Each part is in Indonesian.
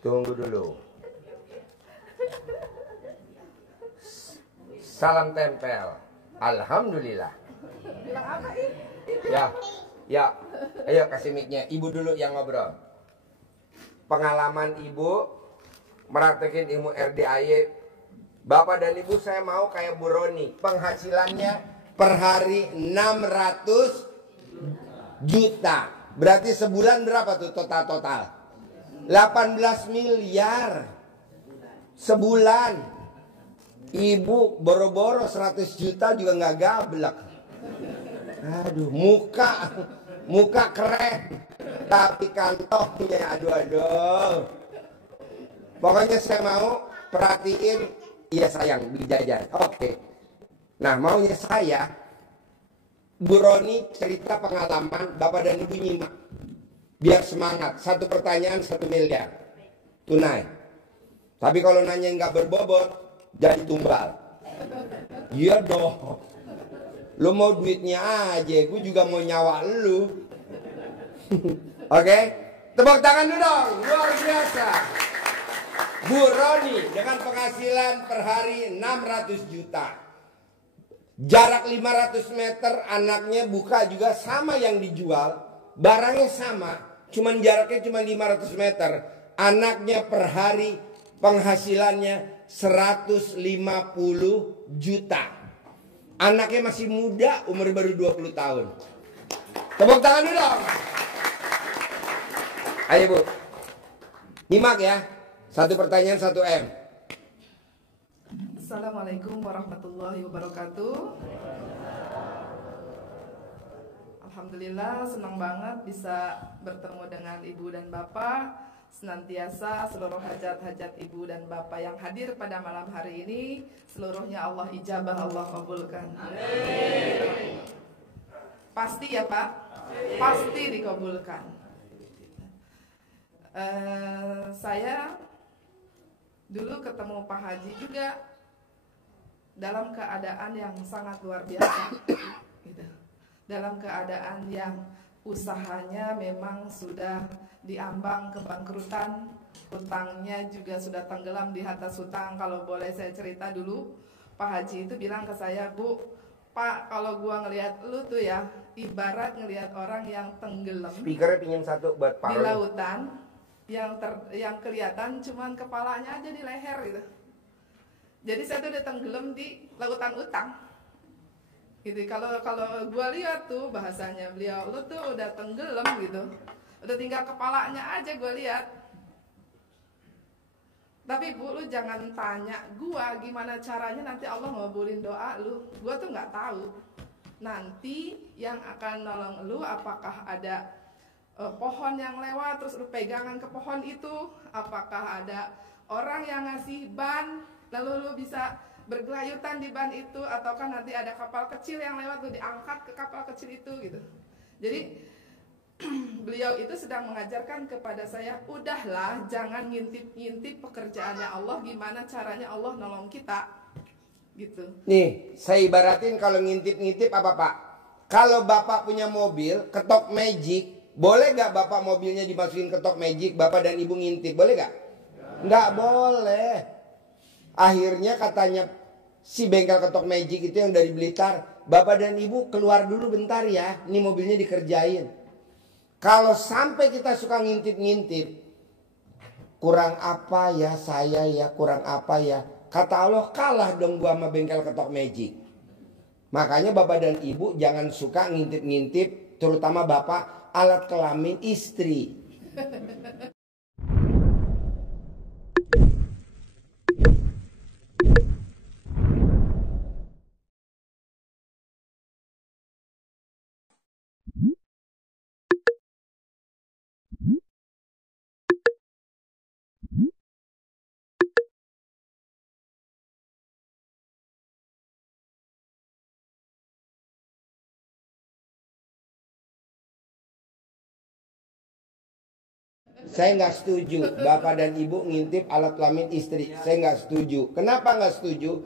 Tunggu dulu. Salam tempel. Alhamdulillah. Ya. Ayo kasih mic-nya. Ibu dulu yang ngobrol. Pengalaman ibu meraktekin ilmu RDAY. Bapak dan ibu saya mau kayak Bu Roni. Penghasilannya per hari 600 juta. Berarti sebulan berapa tuh total? 18 miliar sebulan. Ibu boro-boro 100 juta juga nggak gablek. Aduh, muka keren, tapi kantongnya aduh. Pokoknya saya mau perhatiin, iya sayang beli jajan. Oke. Nah maunya saya, Bu Roni cerita pengalaman, Bapak dan Ibu nyimak. Biar semangat. Satu pertanyaan 1 miliar tunai. Tapi kalau nanya nggak berbobot, jadi tumbal. Iya dong. Lu mau duitnya aja, gue juga mau nyawa lu. Oke? Tepuk tangan dulu dong, luar biasa. Bu Roni dengan penghasilan per hari 600 juta. Jarak 500 meter anaknya buka juga sama yang dijual. Barangnya sama, cuman jaraknya cuma 500 meter. Anaknya per hari penghasilannya 150 juta. Anaknya masih muda, umur baru 20 tahun. Tepuk tangan dulu dong. Ayo Bu, nyimak ya. Satu pertanyaan 1 M. Assalamualaikum warahmatullahi wabarakatuh. Alhamdulillah senang banget bisa bertemu dengan Ibu dan Bapak. Senantiasa seluruh hajat-hajat Ibu dan Bapak yang hadir pada malam hari ini, seluruhnya Allah ijabah, Allah kabulkan. Amin. Pasti ya Pak? Pasti dikabulkan. Saya dulu ketemu Pak Haji juga dalam keadaan yang sangat luar biasa gitu. Dalam keadaan yang usahanya memang sudah diambang kebangkrutan, hutangnya juga sudah tenggelam di atas hutang. Kalau boleh saya cerita dulu, Pak Haji itu bilang ke saya, Bu, Pak, kalau gua ngelihat lu tuh ya ibarat ngelihat orang yang tenggelam. Speakernya pinjam satu buat Pak di lautan, yang kelihatan cuman kepalanya aja di leher gitu. Jadi saya tuh udah tenggelam di lautan utang. Gitu. Kalau gue lihat tuh bahasanya beliau, lu tuh udah tenggelam gitu, udah tinggal kepalanya aja gue lihat. Tapi Bu, lu jangan tanya gue gimana caranya nanti Allah ngabulin doa lu. Gue tuh nggak tahu nanti yang akan nolong lu apakah ada pohon yang lewat terus lu pegangan ke pohon itu, apakah ada orang yang ngasih ban lalu lu bisa bergelayutan di ban itu, ataukah nanti ada kapal kecil yang lewat lu diangkat ke kapal kecil itu gitu. Jadi beliau itu sedang mengajarkan kepada saya, udahlah jangan ngintip-ngintip pekerjaannya Allah, gimana caranya Allah nolong kita gitu. Nih saya ibaratin kalau ngintip-ngintip apa Pak? Kalau Bapak punya mobil ketok magic, boleh gak Bapak mobilnya dimasukin ketok magic, Bapak dan Ibu ngintip, boleh gak? Nggak boleh. Akhirnya katanya si bengkel ketok magic itu yang dari Blitar, Bapak dan Ibu keluar dulu bentar ya, ini mobilnya dikerjain. Kalau sampai kita suka ngintip-ngintip, kurang apa ya saya ya, kurang apa ya, kata Allah kalah dong gua sama bengkel ketok magic. Makanya Bapak dan Ibu jangan suka ngintip-ngintip, terutama Bapak, alat kelamin istri. Saya nggak setuju bapak dan ibu ngintip alat kelamin istri. Saya nggak setuju. Kenapa nggak setuju?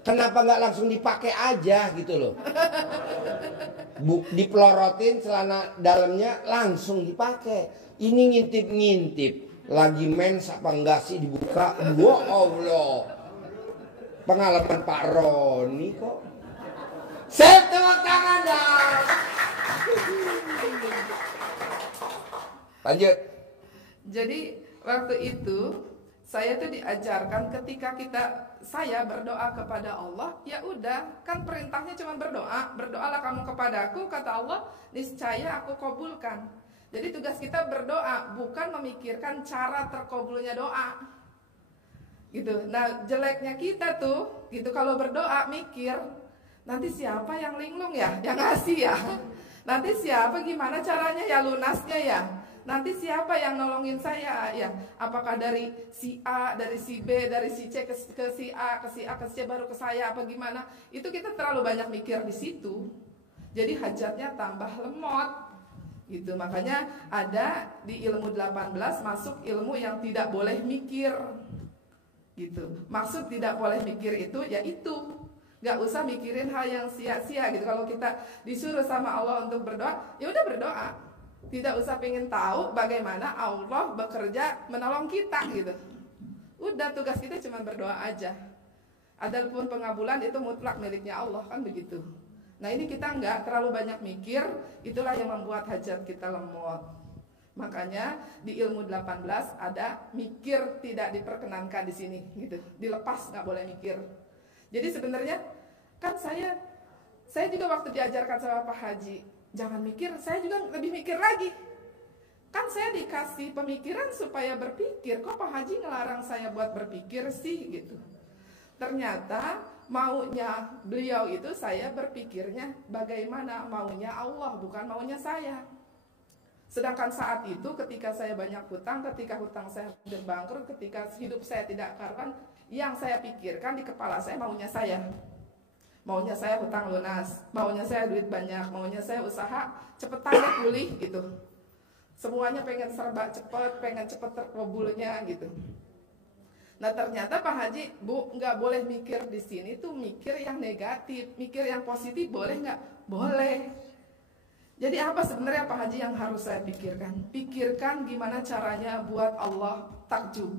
Kenapa nggak langsung dipakai aja gitu loh? Dipelorotin celana dalamnya langsung dipakai. Ini ngintip-ngintip. Lagi mens apa enggak sih dibuka? Wah Allah. Pengalaman Pak Roni kok. Saya tepuk tangan dong. Lanjut. Jadi waktu itu saya tuh diajarkan ketika saya berdoa kepada Allah, ya udah, kan perintahnya cuma berdoa. Berdoalah kamu kepadaku, kata Allah, niscaya aku kabulkan. Jadi tugas kita berdoa, bukan memikirkan cara terkabulnya doa. Gitu. Nah, jeleknya kita tuh, gitu, kalau berdoa mikir, nanti siapa yang linglung ya, yang ngasih ya? Nanti siapa, gimana caranya ya lunasnya ya? Nanti siapa yang nolongin saya ya? Apakah dari si A, dari si B, dari si C ke si A, ke si A ke si C baru ke saya apa gimana? Itu kita terlalu banyak mikir di situ. Jadi hajatnya tambah lemot. Gitu. Makanya ada di ilmu 18 masuk ilmu yang tidak boleh mikir. Gitu. Maksud tidak boleh mikir itu ya itu. Gak usah mikirin hal yang sia-sia gitu. Kalau kita disuruh sama Allah untuk berdoa, ya udah berdoa. Tidak usah pengen tahu bagaimana Allah bekerja menolong kita gitu. Udah, tugas kita cuma berdoa aja. Adapun pengabulan itu mutlak miliknya Allah, kan begitu. Nah ini kita nggak terlalu banyak mikir, itulah yang membuat hajat kita lemot. Makanya di ilmu 18 ada mikir tidak diperkenankan di sini gitu. Dilepas, nggak boleh mikir. Jadi sebenarnya kan saya juga waktu diajarkan sama Pak Haji, jangan mikir, saya juga lebih mikir lagi. Kan saya dikasih pemikiran supaya berpikir, kok Pak Haji ngelarang saya buat berpikir sih gitu. Ternyata maunya beliau itu saya berpikirnya bagaimana maunya Allah, bukan maunya saya. Sedangkan saat itu ketika saya banyak hutang, ketika hutang saya hampir bangkrut, ketika hidup saya tidak karuan, yang saya pikirkan di kepala saya maunya saya. Maunya saya hutang lunas, maunya saya duit banyak, maunya saya usaha cepetan pulih gitu. Semuanya pengen serba cepet, pengen cepet terkabulnya gitu. Nah ternyata Pak Haji, Bu, nggak boleh mikir di sini tuh mikir yang negatif, mikir yang positif boleh nggak? Boleh. Jadi apa sebenarnya Pak Haji yang harus saya pikirkan? Pikirkan gimana caranya buat Allah takjub.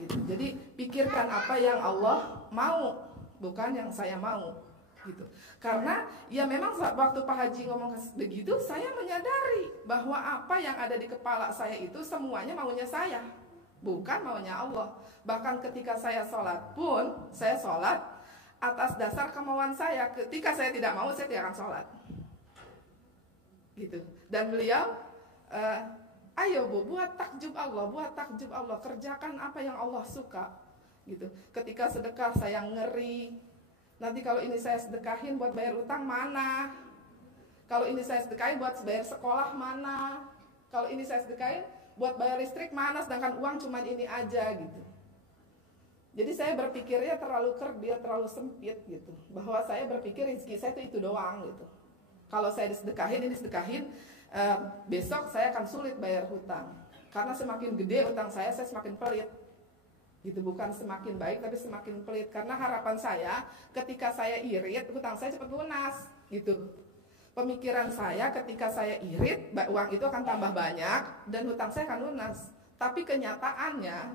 Gitu. Jadi pikirkan apa yang Allah mau, bukan yang saya mau. Gitu. Karena ya memang waktu Pak Haji ngomong begitu, saya menyadari bahwa apa yang ada di kepala saya itu semuanya maunya saya, bukan maunya Allah. Bahkan ketika saya sholat pun, saya sholat atas dasar kemauan saya. Ketika saya tidak mau, saya tidak akan sholat. Gitu. Dan beliau, ayo Bu, buat takjub Allah, kerjakan apa yang Allah suka. Gitu. Ketika sedekah saya ngeri, nanti kalau ini saya sedekahin buat bayar utang mana? Kalau ini saya sedekahin buat bayar sekolah mana? Kalau ini saya sedekahin buat bayar listrik mana? Sedangkan uang cuma ini aja gitu. Jadi saya berpikirnya terlalu kerdil, terlalu sempit gitu. Bahwa saya berpikir rezeki saya itu doang gitu. Kalau saya disedekahin, ini sedekahin, besok saya akan sulit bayar hutang. Karena semakin gede utang saya semakin pelit. Gitu, bukan semakin baik tapi semakin pelit. Karena harapan saya ketika saya irit, hutang saya cepat lunas gitu. Pemikiran saya ketika saya irit, uang itu akan tambah banyak dan hutang saya akan lunas. Tapi kenyataannya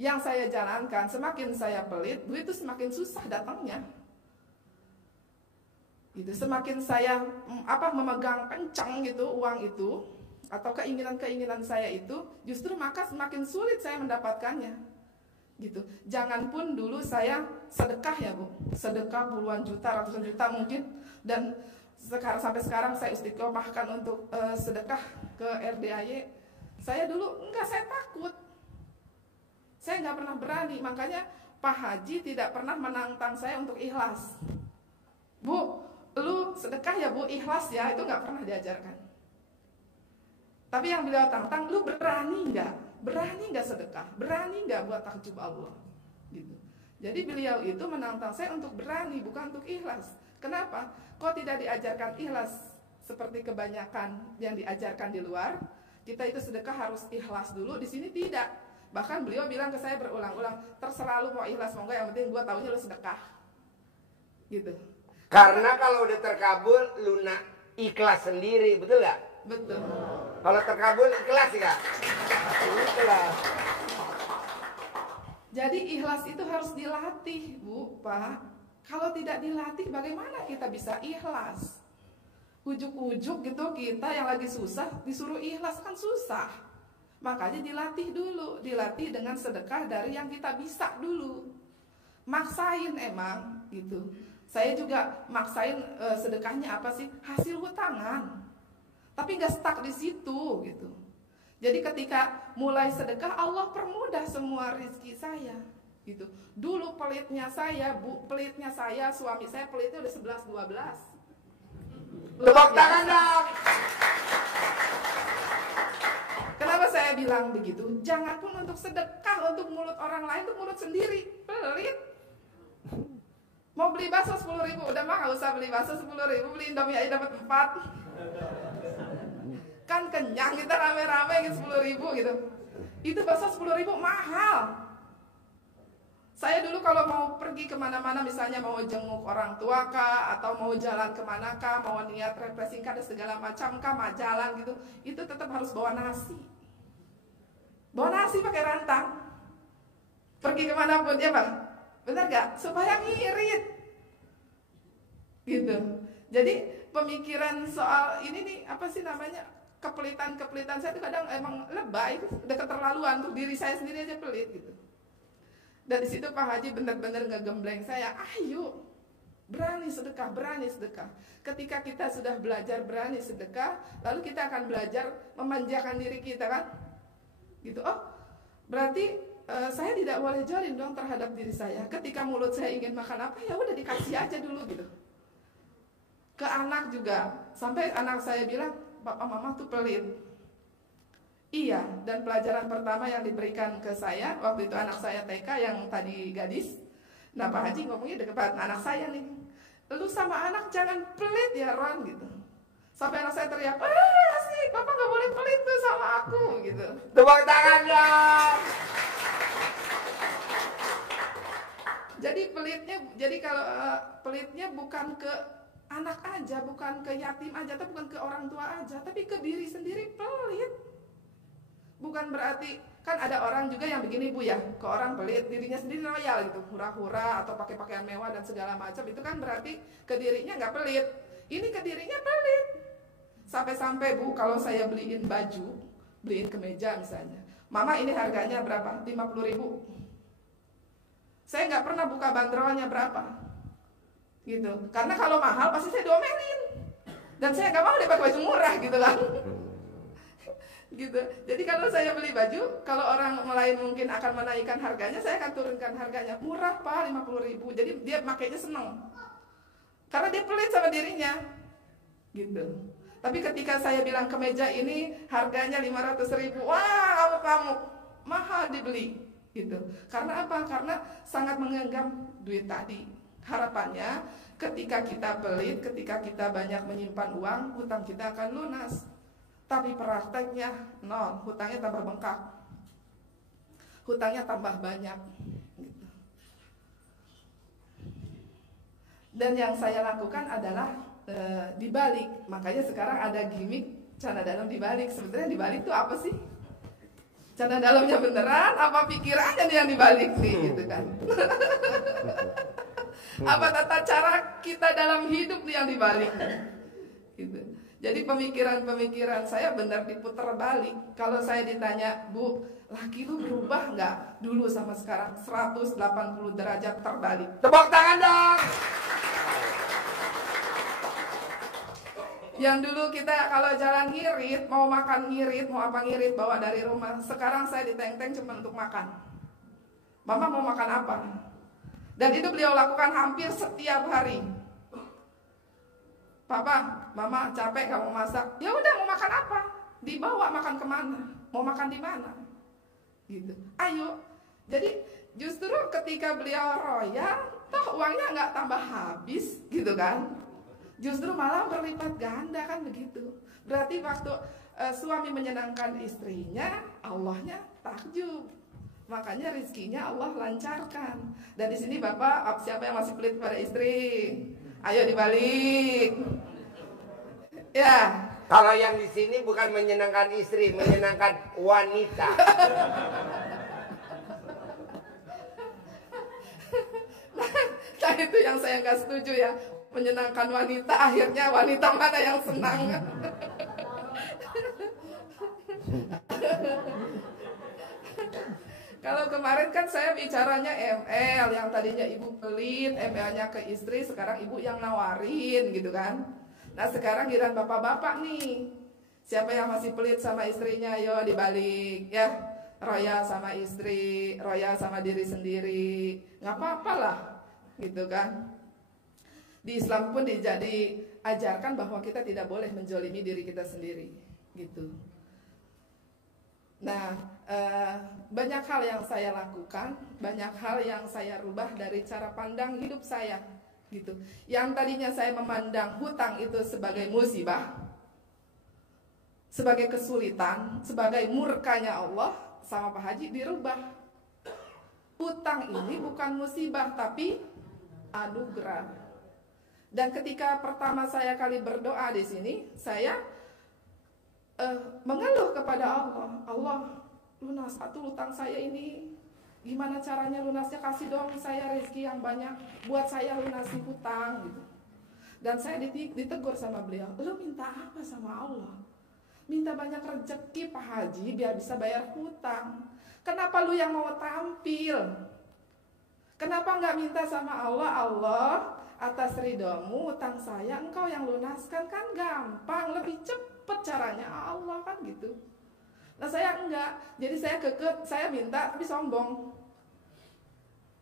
yang saya jalankan, semakin saya pelit, duit itu semakin susah datangnya. Gitu, semakin saya memegang kencang gitu uang itu atau keinginan-keinginan saya itu, justru maka semakin sulit saya mendapatkannya. Gitu. Jangan pun dulu saya sedekah ya Bu, sedekah puluhan juta, ratusan juta mungkin, dan sampai sekarang saya istiqomahkan untuk sedekah ke RDAY. Saya dulu saya takut, saya nggak pernah berani. Makanya Pak Haji tidak pernah menantang saya untuk ikhlas. Bu, lu sedekah ya Bu, ikhlas ya, itu nggak pernah diajarkan. Tapi yang beliau tantang, lu berani nggak? Berani nggak sedekah? Berani nggak buat takjub Allah? Gitu. Jadi beliau itu menantang saya untuk berani, bukan untuk ikhlas. Kenapa? Kok tidak diajarkan ikhlas seperti kebanyakan yang diajarkan di luar? kita itu sedekah harus ikhlas dulu. Di sini tidak. Bahkan beliau bilang ke saya berulang-ulang, terserah lu mau ikhlas mau enggak, yang penting gua taunya lu sedekah. Gitu. Karena kalau udah terkabul, lunak ikhlas sendiri, betul nggak? Betul. Kalau terkabul ikhlas ya kak? Ikhlas. Jadi ikhlas itu harus dilatih, Bu, Pak. Kalau tidak dilatih, bagaimana kita bisa ikhlas? Ujuk-ujuk gitu kita yang lagi susah disuruh ikhlas kan susah. Makanya dilatih dulu, dilatih dengan sedekah dari yang kita bisa dulu. Maksain emang gitu. Saya juga maksain sedekahnya apa sih? Hasil hutangan. Tapi nggak stuck di situ gitu. Jadi ketika mulai sedekah, Allah permudah semua rezeki saya gitu. Dulu pelitnya saya, Bu, pelitnya saya, suami saya pelitnya udah 11-12. Tepuk tangan dong. Kenapa saya bilang begitu? Jangan pun untuk sedekah untuk mulut orang lain, untuk mulut sendiri pelit. Mau beli bakso 10.000, udah mah gak usah beli bakso 10.000, beli Indomie aja dapat 4. Kan kenyang kita rame-rame gitu 10.000 gitu. Itu bakso 10.000 mahal. Saya dulu kalau mau pergi kemana-mana, misalnya mau jenguk orang tua kah, atau mau jalan kemana kah, mau niat refreshing kah, dan segala macam kah, mau jalan gitu, itu tetap harus bawa nasi. Bawa nasi pakai rantang. Pergi kemana pun ya Bang, benar gak? Supaya ngirit. Gitu. Jadi pemikiran soal ini nih, apa sih namanya, kepelitan-kepelitan saya itu kadang emang lebay, udah keterlaluan, untuk diri saya sendiri aja pelit gitu. Dan di situ Pak Haji benar-benar ngegembleng saya, ayo berani sedekah, berani sedekah. Ketika kita sudah belajar berani sedekah, lalu kita akan belajar memanjakan diri kita kan, gitu. Oh, berarti saya tidak boleh zalim dong terhadap diri saya. Ketika mulut saya ingin makan apa, ya udah dikasih aja dulu gitu. Ke anak juga, sampai anak saya bilang, Papa Mama tuh pelit. Iya, dan pelajaran pertama yang diberikan ke saya, waktu itu anak saya TK yang tadi gadis. Nah Pak Haji ngomongnya dekat anak saya nih, lu sama anak jangan pelit ya Ron gitu. Sampai anak saya teriak, sih Papa gak boleh pelit tuh sama aku gitu. Tepuk tangan dong. Jadi pelitnya, jadi kalau pelitnya bukan ke anak aja, bukan ke yatim aja, tapi bukan ke orang tua aja, tapi ke diri sendiri pelit. Bukan berarti, kan ada orang juga yang begini Bu ya, ke orang pelit, dirinya sendiri loyal gitu, hura-hura atau pakai pakaian mewah dan segala macam, itu kan berarti ke dirinya nggak pelit. Ini ke dirinya pelit. Sampai-sampai Bu, kalau saya beliin baju, beliin kemeja misalnya, Mama ini harganya berapa? 50.000. Saya nggak pernah buka bandrolnya berapa, gitu. Karena kalau mahal pasti saya domelin, dan saya nggak mau dapat baju murah gitu kan. Gitu. Jadi kalau saya beli baju, kalau orang lain mungkin akan menaikkan harganya, saya akan turunkan harganya. Murah Pak, 50.000. Jadi dia makainya seneng, karena dia pelit sama dirinya. Gitu. Tapi ketika saya bilang kemeja ini harganya 500.000, wah amuk-amuk, mahal dibeli. Gitu. Karena apa? Karena sangat menggenggam duit tadi. Harapannya ketika kita pelit, ketika kita banyak menyimpan uang, hutang kita akan lunas. Tapi prakteknya nol, hutangnya tambah bengkak, hutangnya tambah banyak gitu. Dan yang saya lakukan adalah dibalik. Makanya sekarang ada gimmick canda dalam dibalik. Sebenarnya dibalik itu apa sih? Canda dalamnya beneran, apa pikirannya yang dibalik nih gitu kan. Apa tata cara kita dalam hidup nih yang dibalik gitu. Jadi pemikiran-pemikiran saya benar diputar balik. Kalau saya ditanya, Bu, laki lu berubah nggak dulu sama sekarang? 180 derajat terbalik. Tepuk tangan dong. Yang dulu kita kalau jalan ngirit, mau makan ngirit, mau apa ngirit, bawa dari rumah. Sekarang saya diteng-teng cuma untuk makan. Mama mau makan apa? Dan itu beliau lakukan hampir setiap hari. Papa, Mama capek gak mau masak. Ya udah, mau makan apa? Dibawa makan kemana? Mau makan di mana? Gitu. Ayo. Jadi justru ketika beliau royal, toh uangnya nggak tambah habis, gitu kan? Justru malah berlipat ganda kan begitu. Berarti waktu suami menyenangkan istrinya, Allahnya takjub. Makanya rizkinya Allah lancarkan. Dan di sini Bapak, siapa yang masih pelit pada istri? Ayo dibalik. Ya. Kalau yang di sini bukan menyenangkan istri, menyenangkan wanita. Nah itu yang saya nggak setuju ya. Menyenangkan wanita, akhirnya wanita mana yang senang? Kalau kemarin kan saya bicaranya ML, yang tadinya ibu pelit, ML-nya ke istri, sekarang ibu yang nawarin gitu kan. Nah sekarang giliran bapak-bapak nih. Siapa yang masih pelit sama istrinya, yo dibalik ya. Royal sama istri, royal sama diri sendiri, nggak apa-apa lah gitu kan. Di Islam pun diajarkan bahwa kita tidak boleh menjolimi diri kita sendiri gitu. Nah, banyak hal yang saya lakukan, banyak hal yang saya rubah dari cara pandang hidup saya, gitu. Yang tadinya saya memandang hutang itu sebagai musibah, sebagai kesulitan, sebagai murkanya Allah, sama Pak Haji dirubah. Hutang ini bukan musibah, tapi anugerah. Dan ketika pertama saya kali berdoa di sini, saya mengeluh kepada Allah, Allah lunas satu hutang saya ini, gimana caranya lunasnya, kasih dong saya rezeki yang banyak buat saya lunasi hutang gitu. Dan saya ditegur sama beliau, lu minta apa sama Allah? Minta banyak rezeki Pak Haji biar bisa bayar hutang. Kenapa lu yang mau tampil? Kenapa nggak minta sama Allah, Allah atas ridhomu hutang saya engkau yang lunaskan, kan gampang, lebih cepat caranya Allah kan gitu. Nah saya enggak, jadi saya kekeh, saya minta tapi sombong.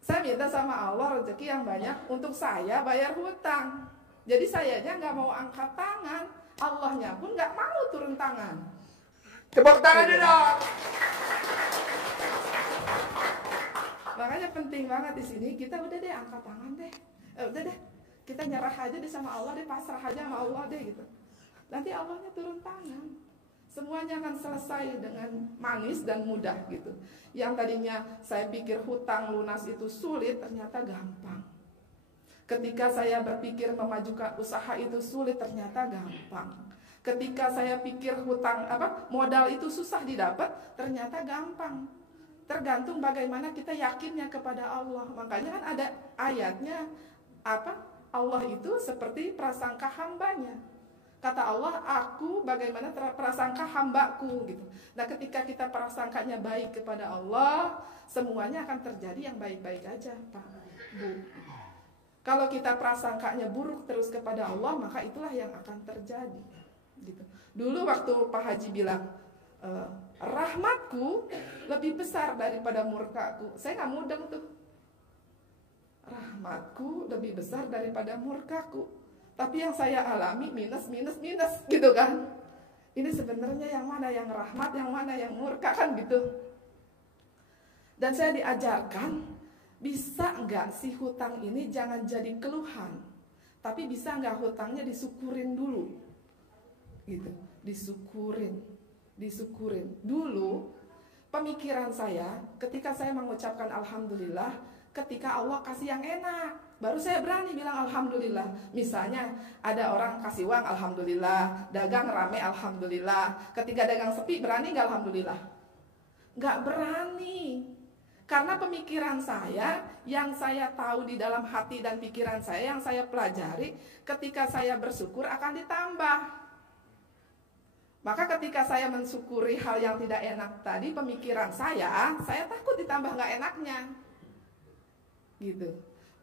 Saya minta sama Allah rezeki yang banyak untuk saya bayar hutang. Jadi sayanya nggak mau angkat tangan, Allahnya pun nggak mau turun tangan. Tepuk tangan dulu. Makanya penting banget di sini kita udah deh angkat tangan deh, udah deh kita nyerah aja deh sama Allah deh, pasrah aja sama Allah deh gitu. Nanti Allahnya turun tangan, semuanya akan selesai dengan manis dan mudah gitu. Yang tadinya saya pikir hutang lunas itu sulit, ternyata gampang. Ketika saya berpikir memajukan usaha itu sulit, ternyata gampang. Ketika saya pikir hutang modal itu susah didapat, ternyata gampang. Tergantung bagaimana kita yakinnya kepada Allah. Makanya kan ada ayatnya Allah itu seperti prasangka hambanya. Kata Allah, aku bagaimana prasangka hambaku gitu. Nah ketika kita prasangkanya baik kepada Allah, semuanya akan terjadi yang baik-baik aja Pak, Bu. Kalau kita prasangkanya buruk terus kepada Allah, maka itulah yang akan terjadi gitu. Dulu waktu Pak Haji bilang, rahmatku lebih besar daripada murkaku, saya nggak mudeng tuh. Rahmatku lebih besar daripada murkaku, tapi yang saya alami minus gitu kan. Ini sebenarnya yang mana yang rahmat, yang mana yang murka kan gitu. Dan saya diajarkan, bisa nggak si hutang ini jangan jadi keluhan, tapi bisa nggak hutangnya disyukurin dulu gitu. Disyukurin dulu. Pemikiran saya ketika saya mengucapkan alhamdulillah, ketika Allah kasih yang enak, baru saya berani bilang alhamdulillah. Misalnya ada orang kasih uang alhamdulillah, dagang rame alhamdulillah. Ketika dagang sepi berani nggak alhamdulillah? Nggak berani. Karena pemikiran saya, yang saya tahu di dalam hati dan pikiran saya, yang saya pelajari, ketika saya bersyukur akan ditambah. Maka ketika saya mensyukuri hal yang tidak enak tadi, pemikiran saya takut ditambah nggak enaknya gitu.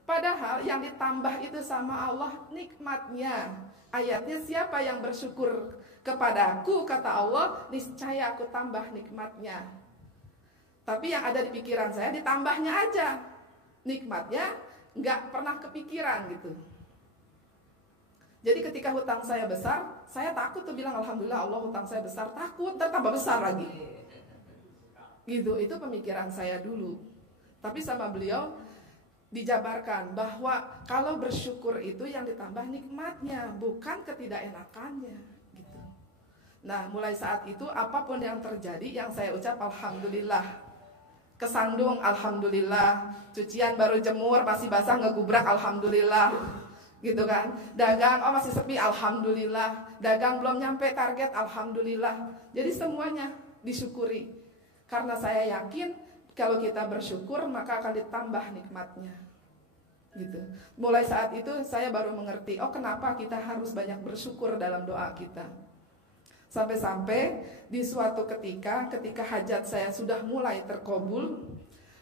Padahal yang ditambah itu sama Allah nikmatnya. Ayatnya, siapa yang bersyukur kepadaku, kata Allah, niscaya aku tambah nikmatnya. Tapi yang ada di pikiran saya ditambahnya aja, nikmatnya nggak pernah kepikiran gitu. Jadi ketika hutang saya besar, saya takut tuh bilang alhamdulillah Allah hutang saya besar, takut ntar tambah besar lagi gitu. Itu pemikiran saya dulu. Tapi sama beliau dijabarkan bahwa kalau bersyukur itu yang ditambah nikmatnya, bukan ketidakenakannya gitu. Nah, mulai saat itu apapun yang terjadi, yang saya ucap alhamdulillah. Kesandung alhamdulillah, cucian baru jemur masih basah ngegubrak alhamdulillah. Gitu kan. Dagang masih sepi alhamdulillah. Dagang belum nyampe target alhamdulillah. Jadi semuanya disyukuri. Karena saya yakin kalau kita bersyukur maka akan ditambah nikmatnya. Gitu. Mulai saat itu saya baru mengerti, oh kenapa kita harus banyak bersyukur dalam doa kita. Sampai-sampai di suatu ketika hajat saya sudah mulai terkabul,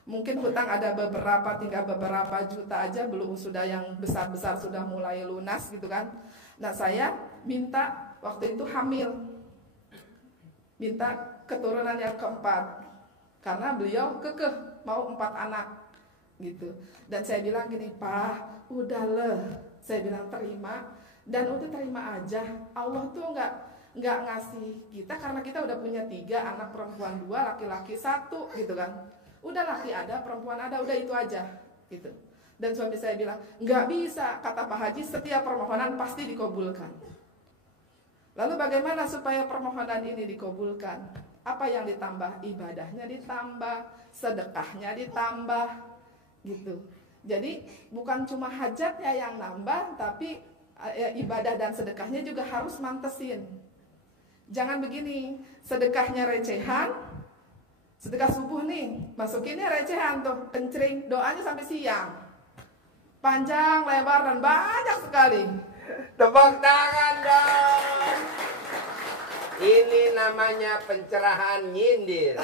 mungkin hutang ada beberapa, tinggal beberapa juta aja, belum sudah yang besar-besar sudah mulai lunas gitu kan. Nah saya minta waktu itu hamil, minta keturunan yang keempat, karena beliau kekeh mau 4 anak gitu. Dan saya bilang gini, Pak, udah leh, saya bilang terima, dan udah terima aja. Allah tuh nggak ngasih kita karena kita udah punya 3, anak perempuan 2, laki-laki 1 gitu kan. Udah laki ada, perempuan ada, udah itu aja gitu. Dan suami saya bilang, nggak bisa, kata Pak Haji, setiap permohonan pasti dikabulkan. Lalu bagaimana supaya permohonan ini dikabulkan? Apa yang ditambah? Ibadahnya ditambah, sedekahnya ditambah gitu. Jadi bukan cuma hajatnya yang nambah, tapi ibadah dan sedekahnya juga harus mantesin. Jangan begini, sedekahnya recehan, sedekah subuh nih, masukinnya recehan tuh, kencring, doanya sampai siang, panjang, lebar, dan banyak sekali. Tepuk tangan dong. Ini namanya pencerahan nyindir.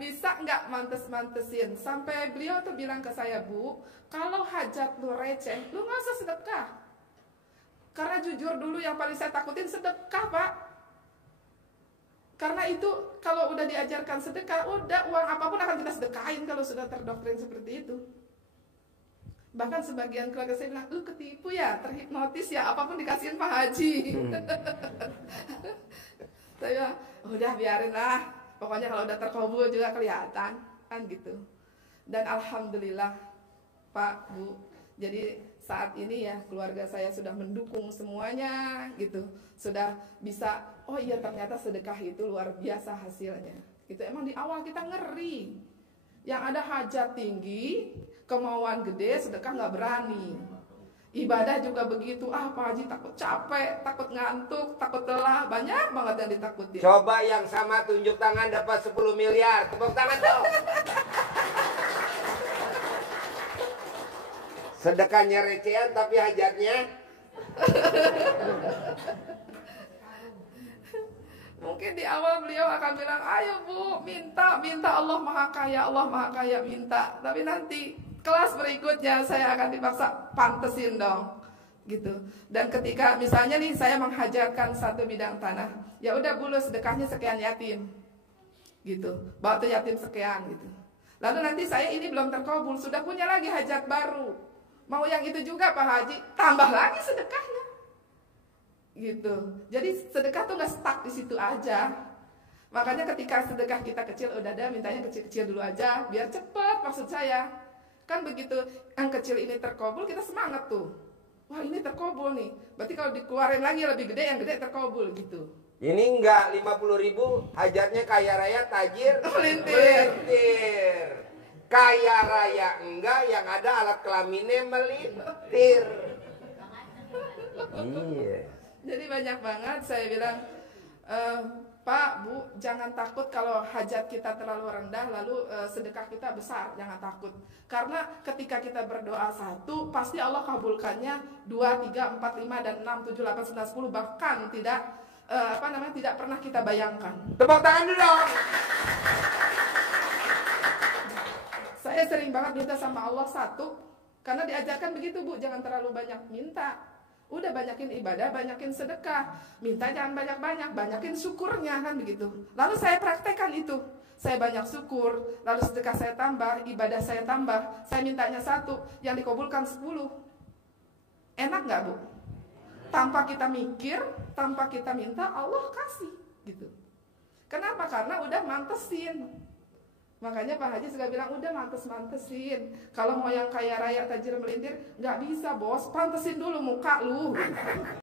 Bisa nggak mantes-mantesin? Sampai beliau tuh bilang ke saya, Bu, kalau hajat lu receh, lu nggak usah sedekah. Karena jujur dulu yang paling saya takutin sedekah, Pak. Karena itu kalau udah diajarkan sedekah, udah uang apapun akan kita sedekahin kalau sudah terdoktrin seperti itu. Bahkan sebagian keluarga saya bilang, lu ketipu ya, terhipnotis ya, apapun dikasihin Pak Haji. Saya udah biarin lah, pokoknya kalau udah terkabul juga kelihatan, kan gitu. Dan alhamdulillah Pak, Bu, jadi saat ini ya keluarga saya sudah mendukung semuanya gitu, sudah bisa, oh iya ternyata sedekah itu luar biasa hasilnya. Gitu. Emang di awal kita ngeri, yang ada hajat tinggi, kemauan gede, sedekah nggak berani. Ibadah juga begitu, Pak Haji takut capek, takut ngantuk, takut lelah, banyak banget yang ditakutin. Coba yang sama tunjuk tangan dapat 10 miliar, tepuk tangan dong. Sedekahnya recehan tapi hajatnya mungkin di awal beliau akan bilang, ayo Bu, minta Allah Maha Kaya, Allah Maha Kaya, minta. Tapi nanti kelas berikutnya saya akan dipaksa pantesin dong, gitu. Dan ketika misalnya nih saya menghajatkan 1 bidang tanah, ya udah Bu, sedekahnya sekian yatim, gitu. Bawa tuh yatim sekian, gitu. Lalu nanti saya ini belum terkabul, sudah punya lagi hajat baru. Mau yang itu juga Pak Haji, tambah lagi sedekahnya. Gitu. Jadi sedekah tuh gak stuck di situ aja. Makanya ketika sedekah kita kecil, udah ada mintanya kecil-kecil dulu aja, biar cepat maksud saya. Kan begitu yang kecil ini terkabul, kita semangat tuh. Wah ini terkabul nih. Berarti kalau dikeluarin lagi lebih gede, yang gede terkabul gitu. Ini enggak 50.000, hajatnya kaya raya, tajir, melintir. Kaya raya enggak, yang ada alat kelaminnya melintir. Iya. Jadi banyak banget saya bilang, Pak, Bu, jangan takut kalau hajat kita terlalu rendah, lalu sedekah kita besar, jangan takut. Karena ketika kita berdoa 1, pasti Allah kabulkannya 2, 3, 4, 5, dan 6, 7, 8, 9, 10, bahkan tidak tidak pernah kita bayangkan. Tepuk tangan dulu dong. Saya sering banget minta sama Allah 1, karena diajarkan begitu Bu, jangan terlalu banyak minta. Udah banyakin ibadah, banyakin sedekah. Minta jangan banyak-banyak, banyakin syukurnya kan begitu. Lalu saya praktekkan itu. Saya banyak syukur, lalu sedekah saya tambah, ibadah saya tambah. Saya mintanya 1, yang dikabulkan 10. Enak nggak Bu? Tanpa kita mikir, tanpa kita minta, Allah kasih gitu. Kenapa? Karena udah mantesin. Makanya Pak Haji suka bilang, udah mantesin. Kalau mau yang kaya raya tajir melintir, nggak bisa bos, pantesin dulu muka lu.